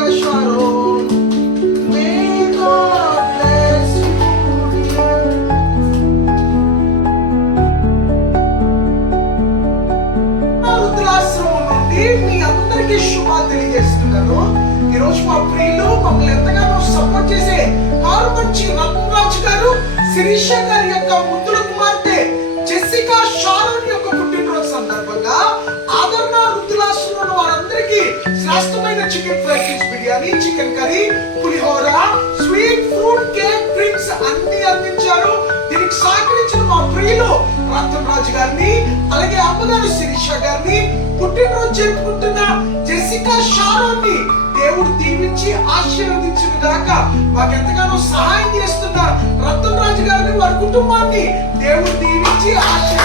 Jessica Sharon. May God bless you, dear. వృద్ధాశ్రమం నుండి మీ అందరికీ శుభాలు తెలియజేస్తున్నాను. ఈరోజు మా ప్రియులు మమ్మల్ని ఎంతగానో సపోర్ట్ చేసే కారుమంచి రఘురాజు గారు, శిరీష గారి యొక్క ముద్దుల కుమార్తె జెసికా షారోన్ యొక్క పుట్టినరోజు సందర్భంగా ఆదరణ వృద్ధాశ్రమంలో వారందరికీ శ్రేష్టమైన chicken fry piece biryani, chicken curry, pulihora, sweet fruit cake, drinks అన్ని అందించారు. దీనికి సహకరించిన మా ప్రియులు రాజు గారిని, అలాగే అమ్మగారు శిరీష గారిని, పుట్టినరోజు జరుపుకుంటున్న జెసికా షారోన్ ని దేవుడు దీవించి ఆశీర్వదించును గాక. మాకెంతగానో సహాయం చేస్తున్న రాజు గారిని, వారి కుటుంబాన్ని దేవుడు దీవించి ఆశీర్వదించును.